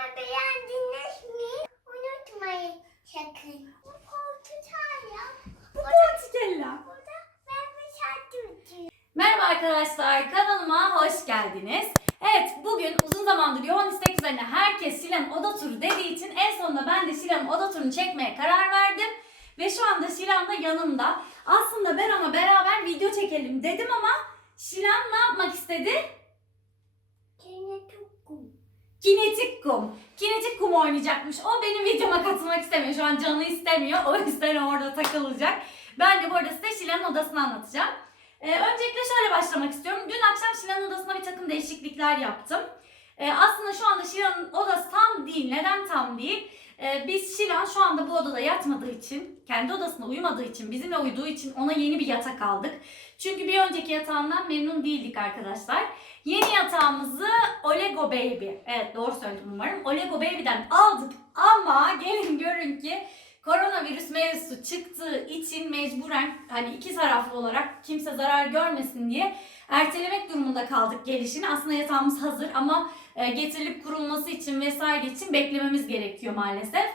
Beğendiniz mi? Unutmayın sakın. Bu portakal Bu Pontikella. Burada ben bir şarkı tutuyorum. Merhaba arkadaşlar, kanalıma hoş geldiniz. Evet, bugün uzun zamandır yoğun istek üzerine herkes Şilan oda turu dediği için en sonunda ben de Şilan oda turunu çekmeye karar verdim. Ve şu anda Şilan da yanımda. Aslında ben ama beraber video çekelim dedim ama Şilan ne yapmak istedi? Kinetik kum. Kinetik kum oynayacakmış. O benim videoma katılmak istemiyor. Şu an canı istemiyor. O yüzden orada takılacak. Ben de bu arada size Şilan'ın odasını anlatacağım. Ee, öncelikle şöyle başlamak istiyorum. Dün akşam Şilan'ın odasına bir takım değişiklikler yaptım. Ee, aslında şu anda Şilan'ın odası tam değil. Neden tam değil? Ee, biz Şilan şu anda bu odada yatmadığı için, kendi odasında uyumadığı için, bizimle uyuduğu için ona yeni bir yatak aldık. Çünkü bir önceki yatağından memnun değildik arkadaşlar. Yeni yatağımızı Olego Baby, evet doğru söyledim umarım. Olego Baby'den aldık ama gelin görün ki koronavirüs mevzusu çıktığı için mecburen hani iki taraflı olarak kimse zarar görmesin diye ertelemek durumunda kaldık gelişini. Aslında yatağımız hazır ama e, getirilip kurulması için vesaire için beklememiz gerekiyor maalesef.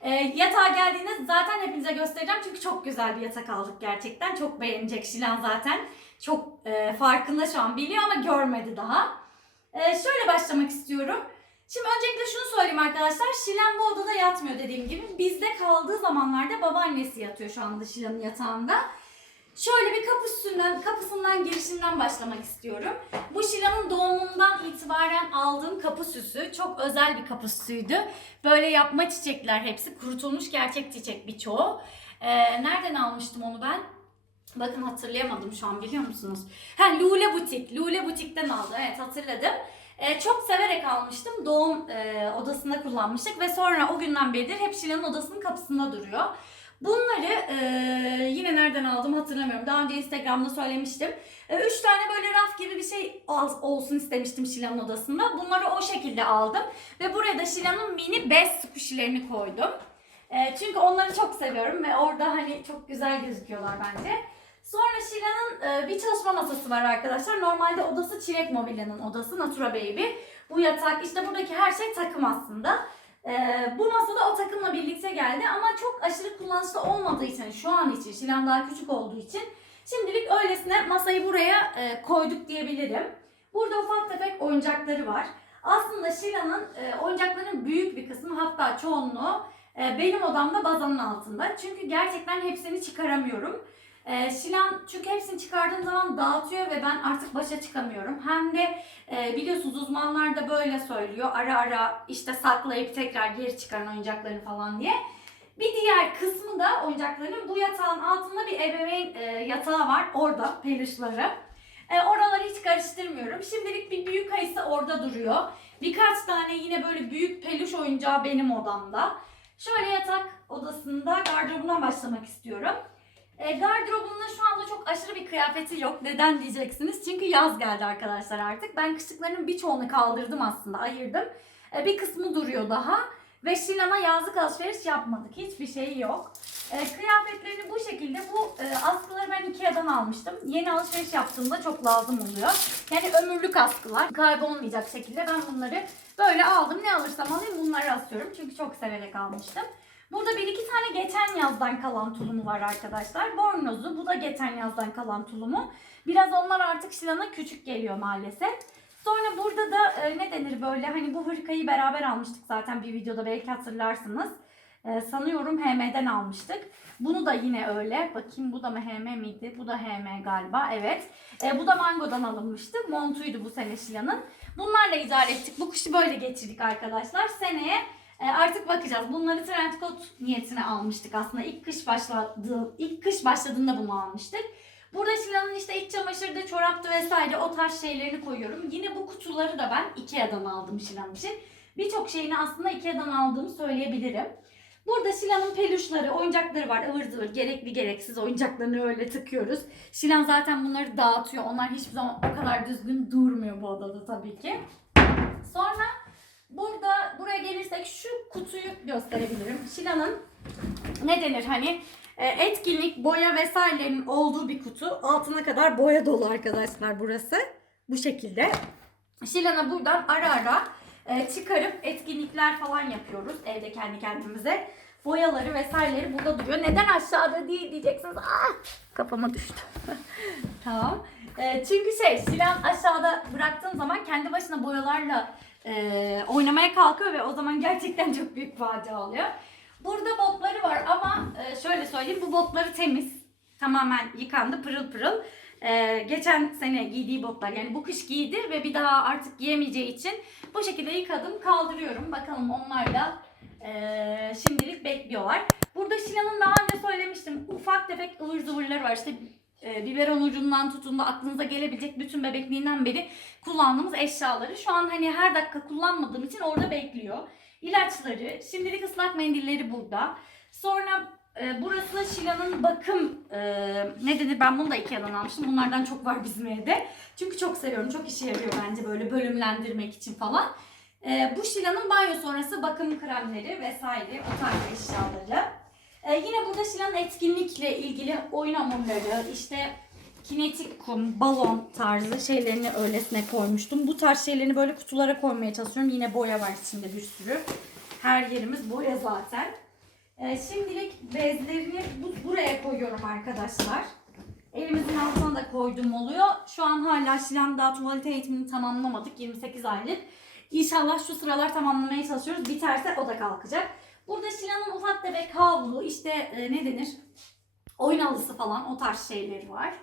E, yatağa geldiğinde zaten hepinize göstereceğim çünkü çok güzel bir yatak aldık gerçekten. Çok beğenecek Şilan zaten. Çok e, farkında şu an biliyor ama görmedi daha. E, şöyle başlamak istiyorum. Şimdi öncelikle şunu söyleyeyim arkadaşlar. Şilan bu odada yatmıyor dediğim gibi. Bizde kaldığı zamanlarda babaannesi yatıyor şu anda Şilan'ın yatağında. Şöyle bir kapısından, kapısından girişinden başlamak istiyorum. Bu Şilan'ın doğumundan itibaren aldığım kapı süsü. Çok özel bir kapı süsüydü. Böyle yapma çiçekler hepsi. Kurutulmuş gerçek çiçek birçoğu. Ee, nereden almıştım onu ben? Bakın hatırlayamadım şu an biliyor musunuz? Ha Lule Butik. Lule Butik'ten aldım. Evet hatırladım. Ee, çok severek almıştım. Doğum e, odasında kullanmıştık ve sonra o günden beridir hep Şilan'ın odasının kapısında duruyor. Bunları e, yine nereden aldım hatırlamıyorum. Daha önce Instagram'da söylemiştim. E, üç tane böyle raf gibi bir şey olsun istemiştim Şilan'ın odasında. Bunları o şekilde aldım. Ve buraya da Şilan'ın mini bez squishy'lerini koydum. E, çünkü onları çok seviyorum ve orada hani çok güzel gözüküyorlar bence. Sonra Şilan'ın e, bir çalışma masası var arkadaşlar. Normalde odası Çilek Mobilya'nın odası Natura Baby. Bu yatak işte buradaki her şey takım aslında. E, bu masada o takımla birlikte geldi ama çok aşırı kullanışlı olmadığı için şu an için Şilan daha küçük olduğu için şimdilik öylesine masayı buraya e, koyduk diyebilirim. Burada ufak tefek oyuncakları var. Aslında Şilan'ın e, oyuncaklarının büyük bir kısmı hatta çoğunluğu e, benim odamda bazanın altında. Çünkü gerçekten hepsini çıkaramıyorum. Ee, Şilan çünkü hepsini çıkardığım zaman dağıtıyor ve ben artık başa çıkamıyorum. Hem de e, biliyorsunuz uzmanlar da böyle söylüyor. Ara ara işte saklayıp tekrar geri çıkarın oyuncaklarını falan diye. Bir diğer kısmı da oyuncakların bu yatağın altında bir ebeveyn e, yatağı var. Orada peluşları. E, oraları hiç karıştırmıyorum. Şimdilik bir büyük ayısı orada duruyor. Birkaç tane yine böyle büyük peluş oyuncağı benim odamda. Şöyle yatak odasında gardırobundan başlamak istiyorum. E, gardırobumda şu anda çok aşırı bir kıyafeti yok. Neden diyeceksiniz? Çünkü yaz geldi arkadaşlar artık. Ben kışlıkların birçoğunu kaldırdım aslında, ayırdım. E, bir kısmı duruyor daha. Ve Şilan'a yazlık alışveriş yapmadık. Hiçbir şey yok. E, kıyafetlerini bu şekilde, bu e, askıları ben Ikea'dan almıştım. Yeni alışveriş yaptığımda çok lazım oluyor. Yani ömürlük askılar. Kaybolmayacak şekilde ben bunları böyle aldım. Ne alırsam alayım bunları asıyorum. Çünkü çok severek almıştım. Burada bir iki tane geçen yazdan kalan tulumu var arkadaşlar. Bornozu, bu da geçen yazdan kalan tulumu. Biraz onlar artık Şilan'a küçük geliyor maalesef. Sonra burada da e, ne denir böyle hani bu hırkayı beraber almıştık zaten bir videoda belki hatırlarsınız. E, sanıyorum HM'den almıştık. Bunu da yine öyle. Bakayım bu da mı HM miydi? Bu da HM galiba. Evet. E, bu da Mango'dan alınmıştı. Montuydu bu sene Şilan'ın. Bunlarla idare ettik. Bu kışı böyle geçirdik arkadaşlar. Seneye e, artık bakacağız. Bunları trendcoat niyetine almıştık aslında. İlk kış başladı, ilk kış başladığında bunu almıştık. Burada Şilan'ın işte iç çamaşırdı, çoraptı vesaire o tarz şeylerini koyuyorum. Yine bu kutuları da ben Ikea'dan aldım Şilan için. Birçok şeyini aslında Ikea'dan aldığımı söyleyebilirim. Burada Şilan'ın peluşları, oyuncakları var. ıvır zıvır, gerekli gereksiz oyuncaklarını öyle tıkıyoruz. Şilan zaten bunları dağıtıyor. Onlar hiçbir zaman o kadar düzgün durmuyor bu odada tabii ki. Sonra burada buraya gelirsek şu kutuyu gösterebilirim. Şilan'ın ne denir hani e, etkinlik, boya vesairelerin olduğu bir kutu. Altına kadar boya dolu arkadaşlar burası. Bu şekilde. Şilan'a buradan ara ara e, çıkarıp etkinlikler falan yapıyoruz evde kendi kendimize. Boyaları vesaireleri burada duruyor. Neden aşağıda değil diyeceksiniz. Ah, kafama düştü. tamam. E, çünkü şey Şilan aşağıda bıraktığın zaman kendi başına boyalarla e, oynamaya kalkıyor ve o zaman gerçekten çok büyük facia oluyor. Burada botları var ama e, şöyle söyleyeyim bu botları temiz. Tamamen yıkandı pırıl pırıl. E, geçen sene giydiği botlar yani bu kış giydi ve bir daha artık giyemeyeceği için bu şekilde yıkadım kaldırıyorum. Bakalım onlar da e, şimdilik bekliyorlar. Burada Şilan'ın daha önce söylemiştim ufak tefek ıvır zıvırları var. İşte e, biberon ucundan tutun da aklınıza gelebilecek bütün bebekliğinden beri kullandığımız eşyaları. Şu an hani her dakika kullanmadığım için orada bekliyor. İlaçları, şimdilik ıslak mendilleri burada. Sonra e, burası Şila'nın bakım e, ne denir ben bunu da Ikea'dan almıştım. Bunlardan çok var bizim evde. Çünkü çok seviyorum. Çok işe yarıyor bence böyle bölümlendirmek için falan. E, bu Şila'nın banyo sonrası bakım kremleri vesaire o tarz eşyaları. E, yine burada Şila'nın etkinlikle ilgili oyun hamurları, işte kinetik kum, balon tarzı şeylerini öylesine koymuştum. Bu tarz şeylerini böyle kutulara koymaya çalışıyorum. Yine boya var içinde bir sürü. Her yerimiz boya zaten. Ee, şimdilik bezlerini bu, buraya koyuyorum arkadaşlar. Elimizin altına da koydum oluyor. Şu an hala Şilan daha tuvalet eğitimini tamamlamadık. 28 aylık. İnşallah şu sıralar tamamlamaya çalışıyoruz. Biterse o da kalkacak. Burada Şilan'ın ufak tefek havlu, işte e, ne denir? Oyun halısı falan o tarz şeyleri var.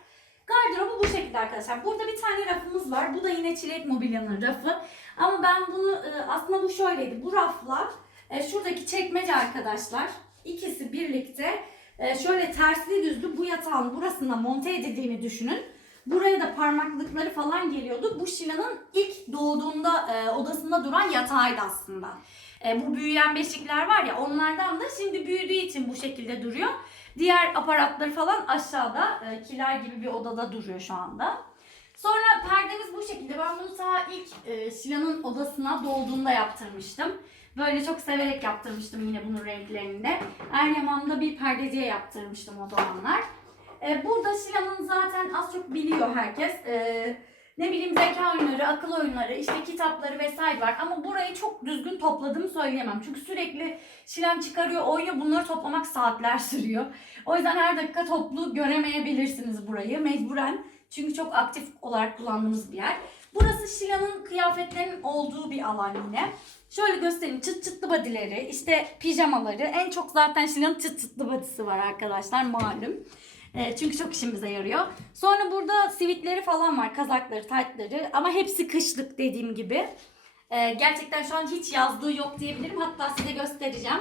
Gardırobu bu şekilde arkadaşlar. Burada bir tane rafımız var. Bu da yine çilek mobilyanın rafı. Ama ben bunu e, aslında bu şöyleydi. Bu rafla e, şuradaki çekmece arkadaşlar ikisi birlikte e, şöyle tersli düzlü bu yatağın burasına monte edildiğini düşünün. Buraya da parmaklıkları falan geliyordu. Bu Şila'nın ilk doğduğunda e, odasında duran yatağıydı aslında. E, bu büyüyen beşikler var ya onlardan da şimdi büyüdüğü için bu şekilde duruyor. Diğer aparatları falan aşağıda e, kiler gibi bir odada duruyor şu anda. Sonra perdemiz bu şekilde. Ben bunu ta ilk e, Şila'nın odasına doğduğunda yaptırmıştım. Böyle çok severek yaptırmıştım yine bunun renklerinde. Eryaman'da bir perdeciye yaptırmıştım o zamanlar. E, burada Şila'nın zaten az çok biliyor herkes. E, ne bileyim zeka oyunları, akıl oyunları, işte kitapları vesaire var. Ama burayı çok düzgün topladığımı söyleyemem. Çünkü sürekli Şilan çıkarıyor, oynuyor. Bunları toplamak saatler sürüyor. O yüzden her dakika toplu göremeyebilirsiniz burayı mecburen. Çünkü çok aktif olarak kullandığımız bir yer. Burası Şila'nın kıyafetlerinin olduğu bir alan yine. Şöyle göstereyim çıt çıtlı badileri, işte pijamaları. En çok zaten Şila'nın çıt çıtlı badisi var arkadaşlar malum. E, çünkü çok işimize yarıyor. Sonra burada sivitleri falan var, kazakları, taytları ama hepsi kışlık dediğim gibi. E, gerçekten şu an hiç yazlığı yok diyebilirim. Hatta size göstereceğim.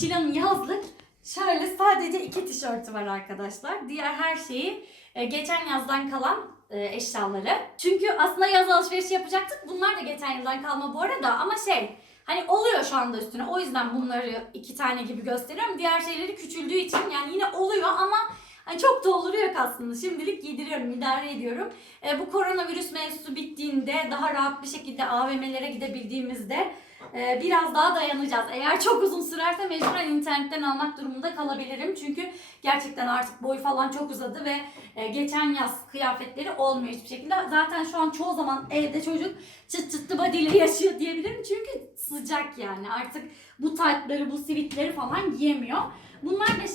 Şila'nın yazlık şöyle sadece iki tişörtü var arkadaşlar. Diğer her şeyi e, geçen yazdan kalan e, eşyaları. Çünkü aslında yaz alışverişi yapacaktık. Bunlar da geçen yıldan kalma bu arada ama şey hani oluyor şu anda üstüne. O yüzden bunları iki tane gibi gösteriyorum. Diğer şeyleri küçüldüğü için yani yine oluyor ama Hani çok dolduruyor aslında. Şimdilik giydiriyorum, idare ediyorum. E, bu koronavirüs mevzusu bittiğinde daha rahat bir şekilde AVM'lere gidebildiğimizde e, biraz daha dayanacağız. Eğer çok uzun sürerse mecburen internetten almak durumunda kalabilirim. Çünkü gerçekten artık boy falan çok uzadı ve e, geçen yaz kıyafetleri olmuyor hiçbir şekilde. Zaten şu an çoğu zaman evde çocuk çıt çıtlı body'yle yaşıyor diyebilirim. Çünkü sıcak yani. Artık bu taytları, bu sivitleri falan giyemiyor. Bunlar da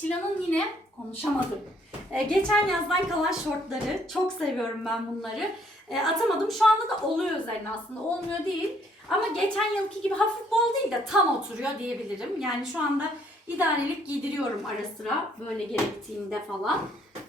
Şila'nın yine konuşamadım. Ee, geçen yazdan kalan şortları. Çok seviyorum ben bunları. Ee, atamadım. Şu anda da oluyor üzerine aslında. Olmuyor değil. Ama geçen yılki gibi hafif bol değil de tam oturuyor diyebilirim. Yani şu anda idarelik giydiriyorum ara sıra. Böyle gerektiğinde falan.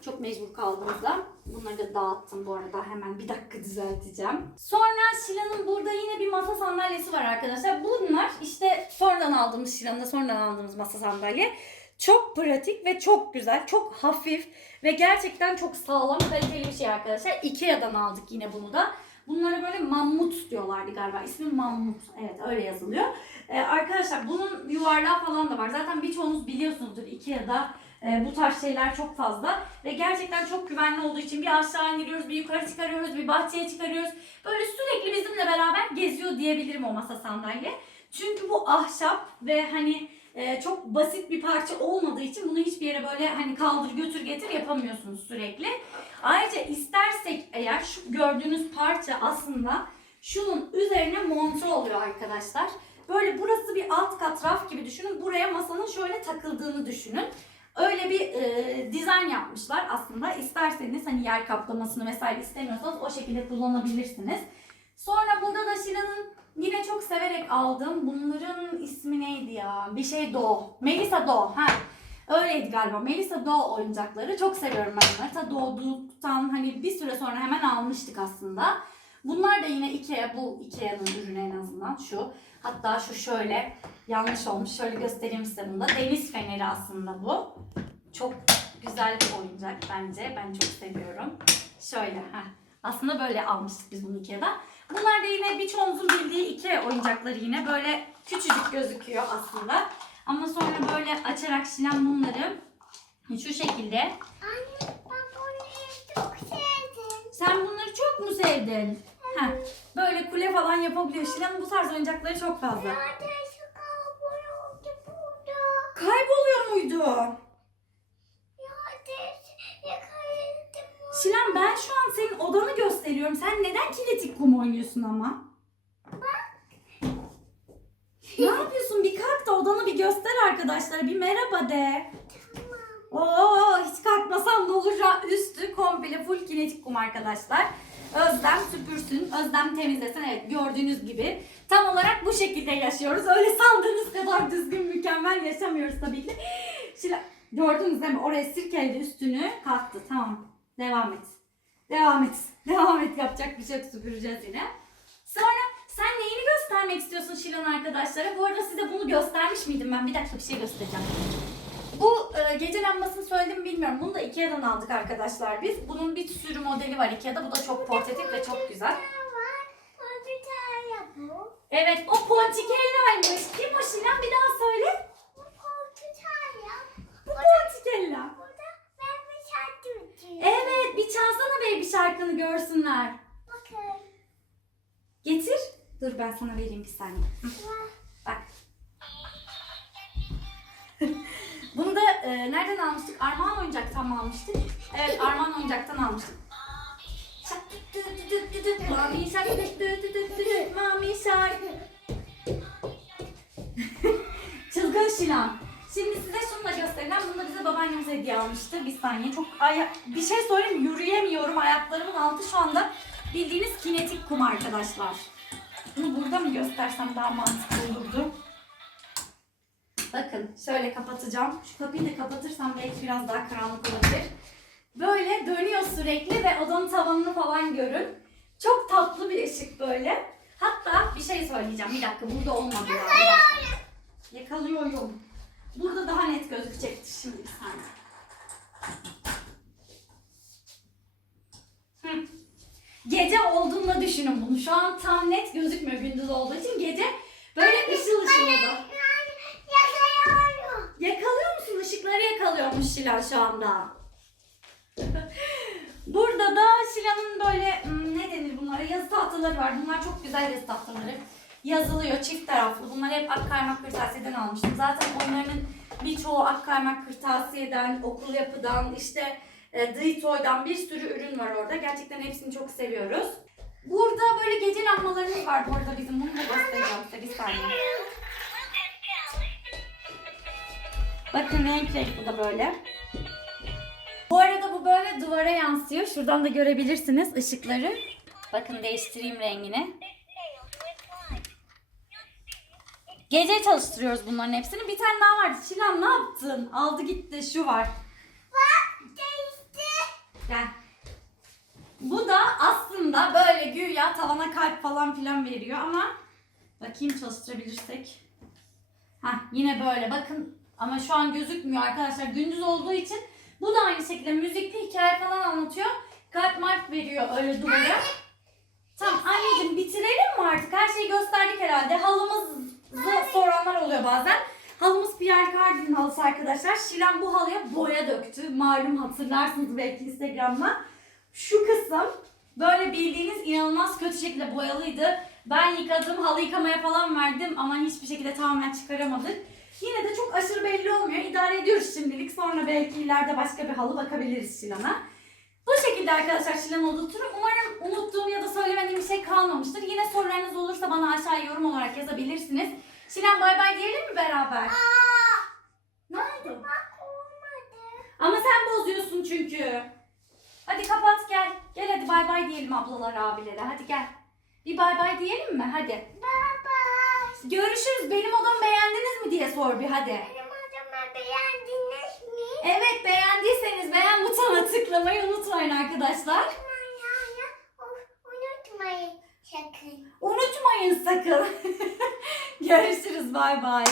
Çok mecbur kaldığımızda. Bunları da dağıttım bu arada. Hemen bir dakika düzelteceğim. Sonra Şila'nın burada yine bir masa sandalyesi var arkadaşlar. Bunlar işte sonradan aldığımız Şila'nın da sonradan aldığımız masa sandalye. Çok pratik ve çok güzel, çok hafif ve gerçekten çok sağlam, kaliteli bir şey arkadaşlar. Ikea'dan aldık yine bunu da. Bunlara böyle mammut diyorlardı galiba. İsmi mammut. Evet öyle yazılıyor. Ee, arkadaşlar bunun yuvarlağı falan da var. Zaten birçoğunuz biliyorsunuzdur Ikea'da e, bu tarz şeyler çok fazla. Ve gerçekten çok güvenli olduğu için bir aşağı indiriyoruz, bir yukarı çıkarıyoruz, bir bahçeye çıkarıyoruz. Böyle sürekli bizimle beraber geziyor diyebilirim o masa sandalye. Çünkü bu ahşap ve hani e, çok basit bir parça olmadığı için bunu hiçbir yere böyle hani kaldır götür getir yapamıyorsunuz sürekli. Ayrıca istersek eğer şu gördüğünüz parça aslında şunun üzerine monte oluyor arkadaşlar. Böyle burası bir alt kat raf gibi düşünün. Buraya masanın şöyle takıldığını düşünün. Öyle bir e, dizayn yapmışlar aslında. İsterseniz hani yer kaplamasını vesaire istemiyorsanız o şekilde kullanabilirsiniz. Sonra burada da Şila'nın yine çok severek aldığım bunların ismi neydi ya? Bir şey Doğu. Melisa Doğu. Ha. Öyleydi galiba. Melisa Doğu oyuncakları. Çok seviyorum ben bunları. Ta doğduktan hani bir süre sonra hemen almıştık aslında. Bunlar da yine Ikea. Bu Ikea'nın ürünü en azından. Şu. Hatta şu şöyle yanlış olmuş. Şöyle göstereyim size bunu da. Deniz feneri aslında bu. Çok güzel bir oyuncak bence. Ben çok seviyorum. Şöyle. Heh. Aslında böyle almıştık biz bunu Ikea'da. Bunlar da yine birçoğumuzun bildiği Ikea oyuncakları yine. Böyle küçücük gözüküyor aslında. Ama sonra böyle açarak Şilen bunları şu şekilde. Anne ben bunu çok sevdim. Sen bunları çok mu sevdin? Heh, böyle kule falan yapabiliyor. Şilen bu tarz oyuncakları çok fazla. Nerede şu kavga oldu burada? Kayboluyor muydu? Şilen ben şu an senin odanı gösteriyorum. Sen neden kinetik kum oynuyorsun ama? Ne yapıyorsun? Bir kalk da odanı bir göster arkadaşlara. Bir merhaba de. Oo hiç kalkmasam ne olur ya. Üstü komple full kinetik kum arkadaşlar. Özlem süpürsün, Özlem temizlesin. Evet gördüğünüz gibi tam olarak bu şekilde yaşıyoruz. Öyle sandığınız kadar düzgün mükemmel yaşamıyoruz tabii ki. Şimdi gördünüz değil mi? Oraya sirkeledi üstünü kalktı. Tamam. Devam et. Devam et. Devam et. Yapacak bir şey yok. Süpüreceğiz yine. Sonra sen neyini göstermek istiyorsun Şilan arkadaşlara? Bu arada size bunu göstermiş miydim ben? Bir dakika bir şey göstereceğim. Bu e, gece lambasını söyledim mi bilmiyorum. Bunu da Ikea'dan aldık arkadaşlar biz. Bunun bir sürü modeli var Ikea'da. Bu da çok portatif ve çok güzel. Evet o Pontikella'ymış. Kim o Şilan? Bir daha söyle. Bu portakal. Bu Pontikella. Burada ben bir şarkı tutuyorum. Evet bir çalsana baby şarkını görsünler. Bakın. Getir. Dur ben sana vereyim bir saniye. Bak. Bunu da e, nereden almıştık? Armağan oyuncaktan mı almıştık? Evet Armağan oyuncaktan almıştık. Şak tüt, Mami şak mami şak. Çılgın Şilan. Şimdi size şunu da göstereceğim. Bunu da bize babaannemiz hediye almıştı. Bir saniye. Çok aya bir şey söyleyeyim mi? Yürüyemiyorum. Ayaklarımın altı şu anda bildiğiniz kinetik kum arkadaşlar. Bunu burada mı göstersem daha mantıklı olurdu. Bakın şöyle kapatacağım. Şu kapıyı da kapatırsam belki biraz daha karanlık olabilir. Böyle dönüyor sürekli ve odanın tavanını falan görün. Çok tatlı bir ışık böyle. Hatta bir şey söyleyeceğim. Bir dakika burada olmadı ya. Yakalıyorum. Burada daha net gözükecektir şimdi bir saniye. Hı. Gece olduğunda düşünün bunu. Şu an tam net gözükmüyor gündüz olduğu için. Gece böyle ışıl ışıl. Yakalıyorum. Yakalıyor musun? Işıkları yakalıyormuş Şila şu anda. Burada da Şila'nın böyle hmm, ne denir bunlara yazı tahtaları var. Bunlar çok güzel yazı tahtaları. Yazılıyor çift taraflı. Bunları hep ak kaymak kırtasiyeden almıştım. Zaten onların birçoğu ak kaymak kırtasiyeden, okul yapıdan, işte e, Ditoy'dan bir sürü ürün var orada. Gerçekten hepsini çok seviyoruz. Burada böyle gece lambalarımız var bu arada bizim. Bunu da göstereceğim size bir saniye. Bakın renk renk bu da böyle. Bu arada bu böyle duvara yansıyor. Şuradan da görebilirsiniz ışıkları. Bakın değiştireyim rengini. Gece çalıştırıyoruz bunların hepsini. Bir tane daha vardı. Şilan ne yaptın? Aldı gitti. Şu var. Bak değişti. Gel. Bu da aslında böyle güya tavana kalp falan filan veriyor ama bakayım çalıştırabilirsek. Hah yine böyle bakın ama şu an gözükmüyor arkadaşlar gündüz olduğu için bu da aynı şekilde müzikli hikaye falan anlatıyor. Kalp mark veriyor öyle duvara. Tamam anneciğim bitirelim mi artık? Her şeyi gösterdik herhalde. Halımızı soranlar oluyor bazen. Halımız Pierre Cardin halısı arkadaşlar. Şilan bu halıya boya döktü. Malum hatırlarsınız belki Instagram'da. Şu kısım böyle bildiğiniz inanılmaz kötü şekilde boyalıydı. Ben yıkadım, halı yıkamaya falan verdim ama hiçbir şekilde tamamen çıkaramadık. Yine de çok aşırı belli olmuyor. İdare ediyoruz şimdilik. Sonra belki ileride başka bir halı bakabiliriz Şilan'a. Şekilde arkadaşlar Şilan Oda turu. Umarım unuttuğum ya da söylemediğim bir şey kalmamıştır. Yine sorularınız olursa bana aşağıya yorum olarak yazabilirsiniz. Şilan bay bay diyelim mi beraber? Aa, Ne oldu? bak olmadı. Ama sen bozuyorsun çünkü. Hadi kapat gel. Gel hadi bay bay diyelim ablalara abilere. Hadi gel. Bir bay bay diyelim mi? Hadi. Baba. Görüşürüz. Benim odamı beğendiniz mi diye sor bir hadi. Benim odamı beğendiniz? Evet beğendiyseniz beğen butonuna tıklamayı unutmayın arkadaşlar. Unutmayın. Sakın. Unutmayın sakın. Görüşürüz bay bay.